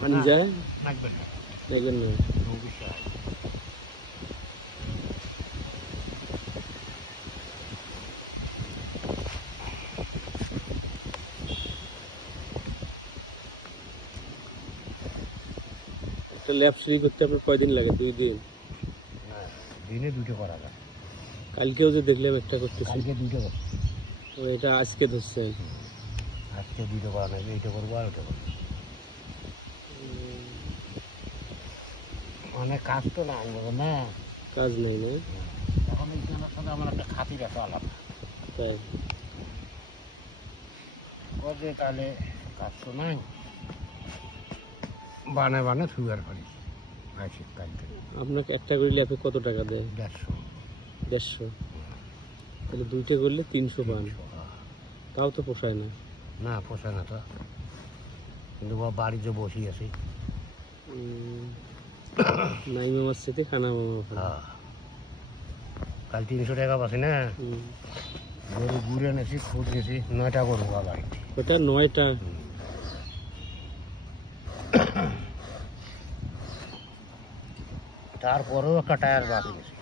পানি যায় লাগবে না দেখবেন না একটা ল্যাব শুরু করতে আপনার কয়দিন লাগে? 2 দিন? দিনে 2টো করা যায়। কালকেও যে দেখলাম একটা করতেছি। কালকে 2টো করছি। ও এটা আজকে ধরছেন? আজকে 2টো করা লাগবে, এইটা করবো আর ওটা করবো। মানে কাজ তো না না, কাজ নেই না এখন এই জনের সাথে আমার একটা খাতির আছে আলাদা। তাই যে তাহলে কাজ তো নাই, বানে বানে সুগার করি। আপনাকে একটা করে ল্যাপে কত টাকা দেয়? 150। তাহলে 2টা করলে 300 পান। তাও তো পোষায় না। না পোষায় না তো, কিন্তু বাড়িতে বসি আছি। নাই মামার সাথে খানা মামা। কাল 300 টাকা পাচ্ছি না। গরু ঘুরে এনেছি, খুঁজ গেছি, 9টা গরু বাড়িতে। ওটা 9টা? তারপরেও একটা টায়ার বাকি গেছে।